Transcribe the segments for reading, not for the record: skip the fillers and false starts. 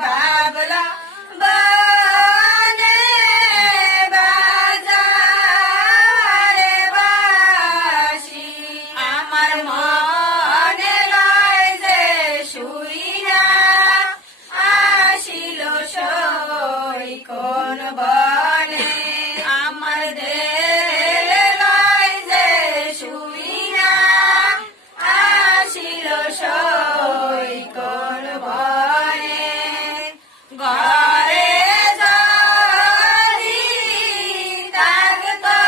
বাবলা বনে বাজারে বাসি আমার মনে লয় যে শুইয়া আসিল সই কোন বনে আমার দেহে লয় যে শুইয়া আসিল সই কোন বনে ঘরে যদি থাকতো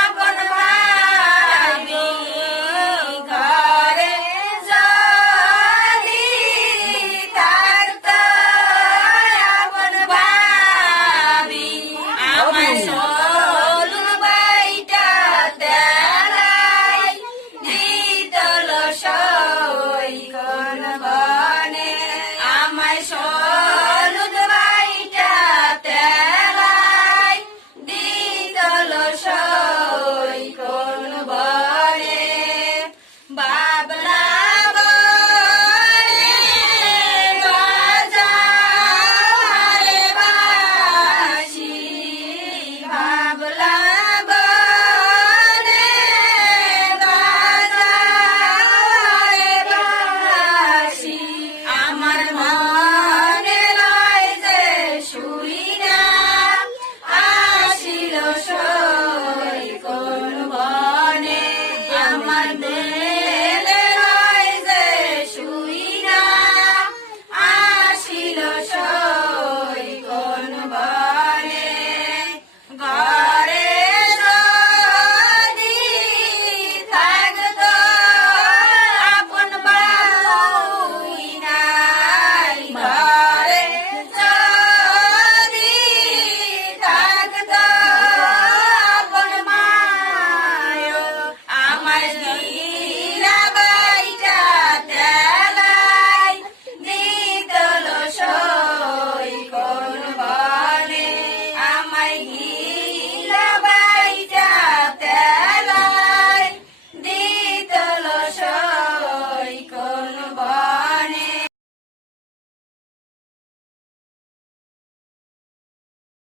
আপন ভাবি ঘরে যদি থাকতো আপন ভাবি আমার সলুন বাইটা দেলাই দিতল সই কোন বনে আমায়